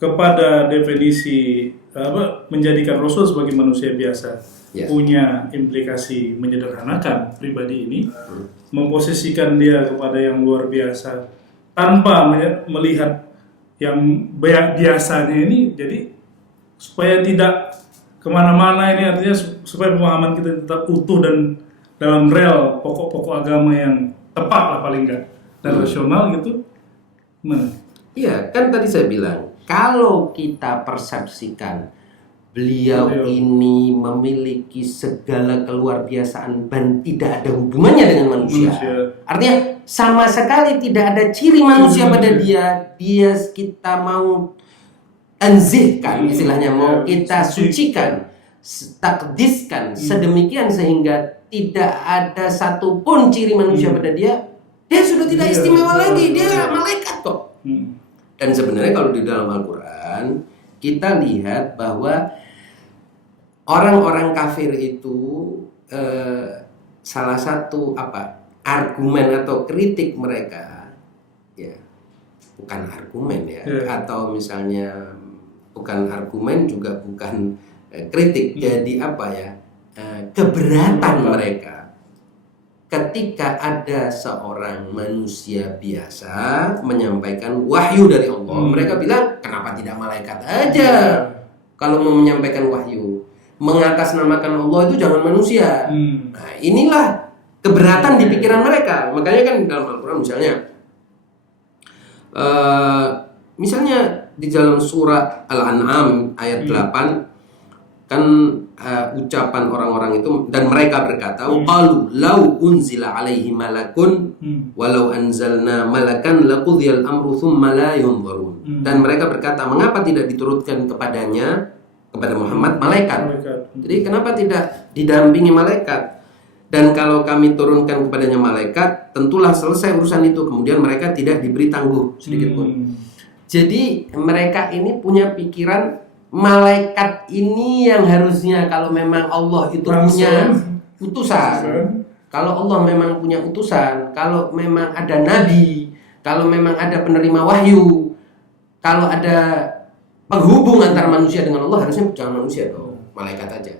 kepada definisi menjadikan Rasul sebagai manusia biasa punya implikasi menyederhanakan pribadi ini, memposisikan dia kepada yang luar biasa tanpa melihat yang biasanya ini, jadi supaya tidak kemana-mana ini, artinya supaya pemahaman kita tetap utuh dan dalam rel pokok-pokok agama yang tepat lah paling enggak dan rasional gitu. Iya, kan tadi saya bilang kalau kita persepsikan beliau ini memiliki segala keluarbiasaan dan tidak ada hubungannya dengan manusia. Artinya sama sekali tidak ada ciri manusia pada dia. Kita mau tanzihkan, istilahnya mau kita sucikan, takdiskan sedemikian sehingga tidak ada satupun ciri manusia pada dia. Dia sudah tidak istimewa lagi, dia malaikat kok. Dan sebenarnya kalau di dalam Al-Quran kita lihat bahwa orang-orang kafir itu salah satu argumen atau kritik mereka, ya bukan argumen ya, atau misalnya bukan argumen juga bukan kritik, jadi keberatan mereka ketika ada seorang manusia biasa menyampaikan wahyu dari Allah. Mereka bilang, kenapa tidak malaikat aja kalau mau menyampaikan wahyu? Mengatasnamakan Allah itu jangan manusia. Nah, inilah keberatan di pikiran mereka. Makanya kan dalam Al-Quran misalnya di dalam surah Al-An'am ayat 8 kan ucapan orang-orang itu, dan mereka berkata, qalu law unzila alaihi malakun walau anzalna malakan laqudhiyal amru thumma la yunzarun. Dan mereka berkata, mengapa tidak diturunkan kepada Muhammad malaikat? Jadi kenapa tidak didampingi malaikat? Dan kalau kami turunkan kepadanya malaikat, tentulah selesai urusan itu. Kemudian mereka tidak diberi tangguh sedikit pun. Jadi mereka ini punya pikiran malaikat ini yang harusnya, kalau memang Allah itu punya utusan, kalau Allah memang punya utusan, kalau memang ada nabi, kalau memang ada penerima wahyu, kalau ada penghubung antara manusia dengan Allah, harusnya jangan manusia dong, malaikat aja.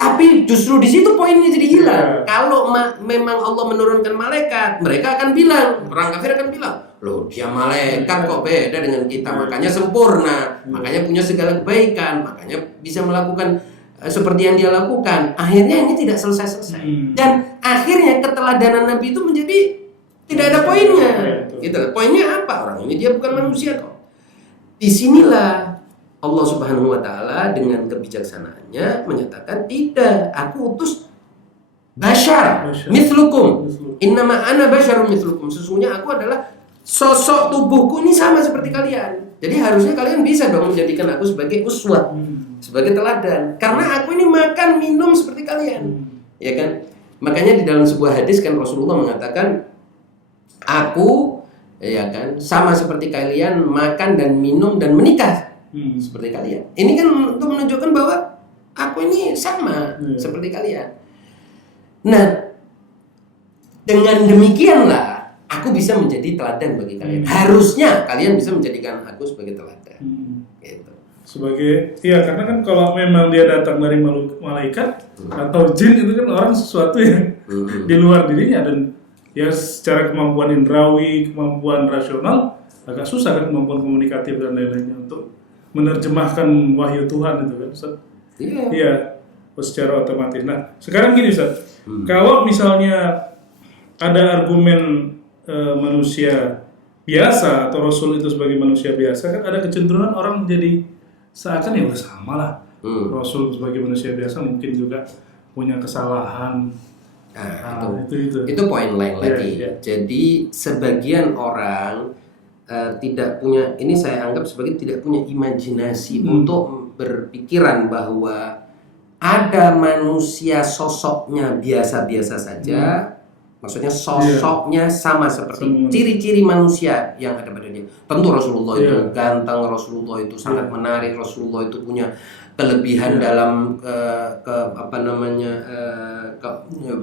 Tapi justru di situ poinnya jadi hilang. Kalau memang Allah menurunkan malaikat, mereka akan bilang, orang kafir akan bilang, loh dia malaikat kok beda dengan kita, makanya sempurna, makanya punya segala kebaikan, makanya bisa melakukan seperti yang dia lakukan. Akhirnya ini tidak selesai-selesai. Dan akhirnya keteladanan Nabi itu menjadi tidak ada poinnya. Gitu. Poinnya apa? Orang ini dia bukan manusia kok. Disinilah Allah Subhanahu wa Ta'ala dengan kebijaksanaannya menyatakan, tidak, aku utus bashar mithlukum, innama ana basharun mithlukum, sesungguhnya aku adalah sosok tubuhku ini sama seperti kalian. Jadi harusnya kalian bisa dong menjadikan aku sebagai uswah, sebagai teladan, karena aku ini makan minum seperti kalian, ya kan? Makanya di dalam sebuah hadis kan Rasulullah mengatakan, aku, ya kan, sama seperti kalian makan dan minum dan menikah seperti kalian. Ini kan untuk menunjukkan bahwa aku ini sama seperti kalian. Nah, dengan demikianlah aku bisa menjadi teladan bagi kalian. Harusnya kalian bisa menjadikan aku sebagai teladan. Gitu. Sebagai, ya karena kan kalau memang dia datang dari malaikat atau jin, itu kan orang sesuatu yang di luar dirinya, dan ya secara kemampuan indrawi, kemampuan rasional agak susah kan, kemampuan komunikatif dan lain-lainnya untuk menerjemahkan wahyu Tuhan itu kan, Ustaz. Iya, secara otomatis. Nah, sekarang gini, Ustaz. Kalau misalnya ada argumen manusia biasa atau Rasul itu sebagai manusia biasa, kan ada kecenderungan orang jadi seakan ya sama lah. Rasul sebagai manusia biasa mungkin juga punya kesalahan. Itu poin lain lagi. Jadi sebagian orang tidak punya, ini saya anggap sebagai tidak punya imajinasi untuk berpikiran bahwa ada manusia sosoknya biasa-biasa saja, maksudnya sosoknya sama seperti ciri-ciri manusia yang ada pada dia. Tentu Rasulullah itu ganteng, Rasulullah itu sangat menarik, Rasulullah itu punya kelebihan dalam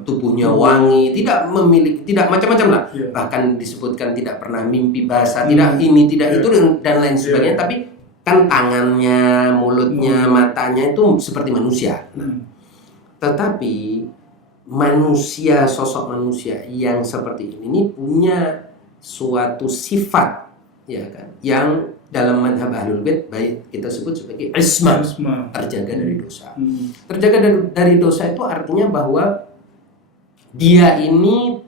tubuhnya wangi, tidak memiliki, tidak macam-macam lah. Bahkan disebutkan tidak pernah mimpi basah, tidak ini, tidak itu dan lain sebagainya. Tapi kan tangannya, mulutnya, matanya itu seperti manusia. Nah, tetapi manusia, sosok manusia yang seperti ini punya suatu sifat, ya kan, yang dalam madhab Ahlul Bait baik kita sebut sebagai ismah, terjaga dari dosa. Terjaga dari dosa itu artinya bahwa dia ini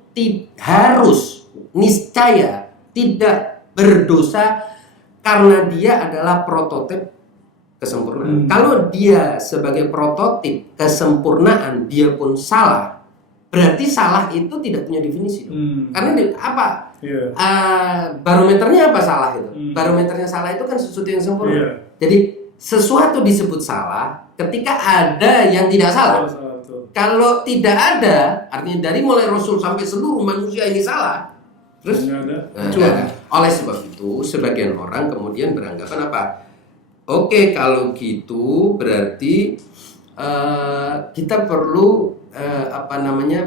harus niscaya tidak berdosa karena dia adalah prototip kesempurnaan. Kalau dia sebagai prototip kesempurnaan dia pun salah, berarti salah itu tidak punya definisi. Karena apa? Barometernya apa salah itu? Barometernya salah itu kan sesuatu yang sempurna. Jadi sesuatu disebut salah ketika ada yang tidak salah. Kalau tidak ada, artinya dari mulai Rasul sampai seluruh manusia ini salah. Terus oleh sebab itu sebagian orang kemudian beranggapan apa? Oke, kalau gitu berarti kita perlu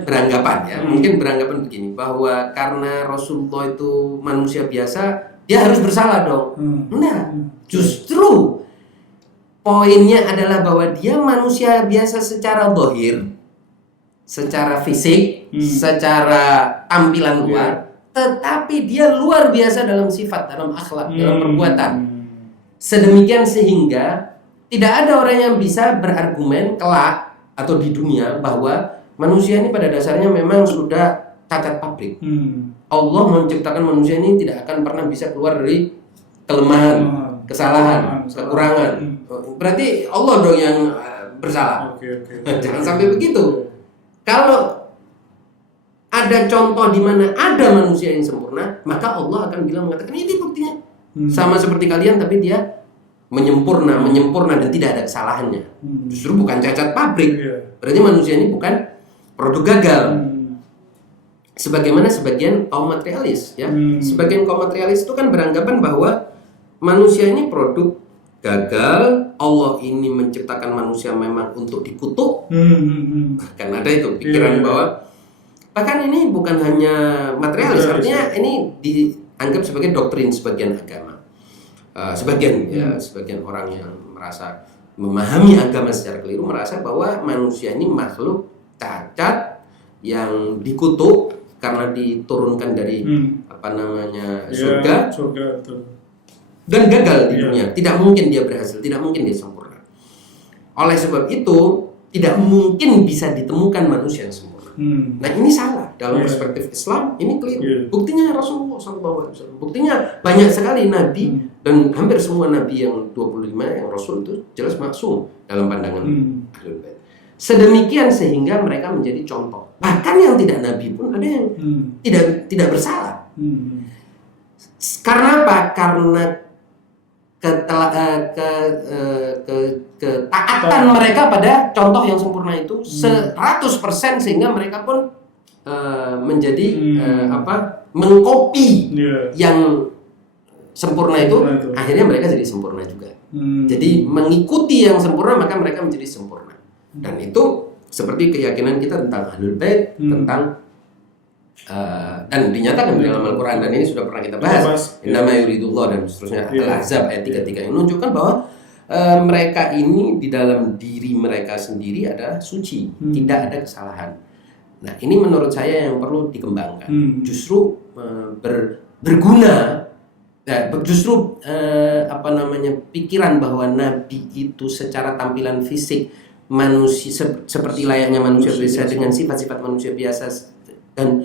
beranggapan ya. Mungkin beranggapan begini, bahwa karena Rasulullah itu manusia biasa, dia harus bersalah dong. Nah, justru poinnya adalah bahwa dia manusia biasa secara zahir, secara fisik, secara tampilan luar, tetapi dia luar biasa dalam sifat, dalam akhlak, dalam perbuatan. Sedemikian sehingga tidak ada orang yang bisa berargumen kelak atau di dunia bahwa manusia ini pada dasarnya memang sudah cacat pabrik. Allah menciptakan manusia ini tidak akan pernah bisa keluar dari kelemahan, kesalahan, kekurangan. Berarti Allah dong yang bersalah. Jangan sampai begitu. Kalau ada contoh di mana ada manusia yang sempurna, maka Allah akan mengatakan ini buktinya. Sama seperti kalian, tapi dia menyempurna dan tidak ada kesalahannya. Justru bukan cacat pabrik. Berarti manusia ini bukan produk gagal. Sebagaimana sebagian kaum materialis, ya. Sebagian kaum materialis itu kan beranggapan bahwa manusia ini produk gagal. Allah ini menciptakan manusia memang untuk dikutuk. Bahkan ada itu pikiran bahwa bahkan ini bukan hanya materialis, artinya ini dianggap sebagai doktrin sebagian agama. Sebagian orang yang merasa memahami agama secara keliru merasa bahwa manusia ini makhluk cacat yang dikutuk karena diturunkan dari surga dan gagal di dunia. Tidak mungkin dia berhasil, tidak mungkin dia sempurna. Oleh sebab itu tidak mungkin bisa ditemukan manusia yang sempurna. Nah, ini salah dalam perspektif Islam, ini keliru. Buktinya Rasulullah SAW. Buktinya banyak sekali nabi dan hampir semua nabi yang 25 yang Rasul itu jelas maksum dalam pandangan Ahlul Bait. Sedemikian sehingga mereka menjadi contoh. Bahkan yang tidak nabi pun ada yang tidak bersalah. Karena apa? Karena ketaatan mereka pada contoh yang sempurna itu 100% sehingga mereka pun menjadi mengkopi yang sempurna itu, akhirnya mereka jadi sempurna juga. Jadi mengikuti yang sempurna maka mereka menjadi sempurna. Dan itu seperti keyakinan kita tentang Ahlul Bait, tentang dan dinyatakan di dalam Al-Quran, dan ini sudah pernah kita bahas, innama yuridullah dan seterusnya, Al-Ahzab ayat 33 yang menunjukkan bahwa mereka ini di dalam diri mereka sendiri ada suci, tidak ada kesalahan. Nah, ini menurut saya yang perlu dikembangkan. Justru berguna, justru pikiran bahwa Nabi itu secara tampilan fisik manusia seperti layaknya manusia biasa dengan sifat-sifat manusia biasa dan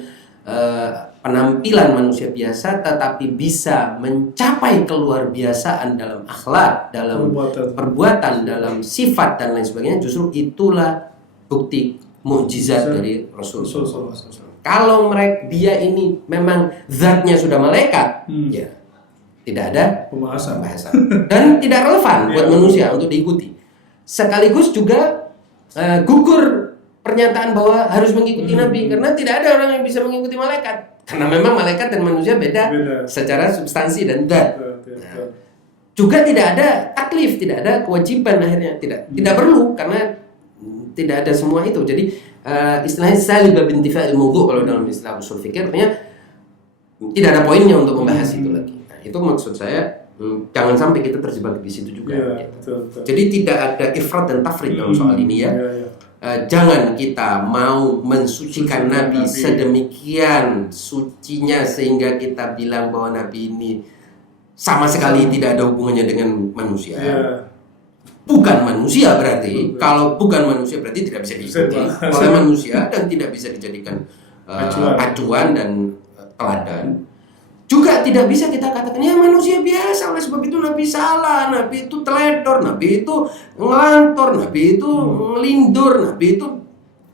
penampilan manusia biasa, tetapi bisa mencapai keluar biasaan dalam akhlak, dalam perbuatan, dalam sifat dan lain sebagainya. Justru itulah bukti mukjizat dari Rasulullah SAW. Kalau dia ini memang zatnya sudah malaikat, ya tidak ada pembahasan dan tidak relevan buat manusia untuk diikuti. Sekaligus juga gugur pernyataan bahwa harus mengikuti Nabi, karena tidak ada orang yang bisa mengikuti malaikat, karena memang malaikat dan manusia beda. Secara substansi dan zat. Juga tidak ada taklif, tidak ada kewajiban, akhirnya tidak perlu karena tidak ada semua itu. Jadi istilahnya salibah bintifa'il mawdu' kalau dalam istilah usul fikir, artinya tidak ada poinnya untuk membahas itu lagi. Nah, itu maksud saya Jangan sampai kita terjebak di situ juga. Iya, betul. Jadi tidak ada ifrat dan tafrid dalam soal ini ya. Iya. Jangan kita mau mensucikan Nabi sedemikian sucinya sehingga kita bilang bahwa Nabi ini sama sekali tidak ada hubungannya dengan manusia. Iya. Bukan manusia berarti. Kalau bukan manusia berarti tidak bisa diikuti oleh manusia dan tidak bisa dijadikan acuan dan teladan. Juga tidak bisa kita katakan ya manusia biasa, oleh sebab itu Nabi salah, Nabi itu teledor, Nabi itu ngelantor, Nabi itu ngelindur, Nabi itu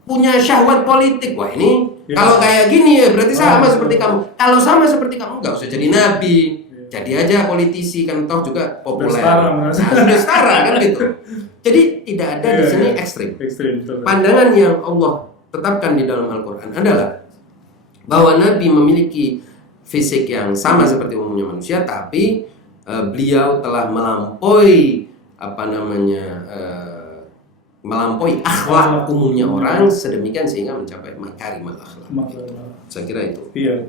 punya syahwat politik. Wah ini kalau kayak gini ya berarti sama seperti kamu. Kalau sama seperti kamu nggak usah jadi nabi, jadi aja politisi kan toh juga populer. Sudah setara kan gitu. Jadi tidak ada di sini ekstrim. Pandangan yang Allah tetapkan di dalam Al-Quran adalah bahwa Nabi memiliki fisik yang sama seperti umumnya manusia, tapi beliau telah melampaui melampaui akhlak umumnya orang sedemikian sehingga mencapai makarimul akhlak. Saya kira itu. Iya.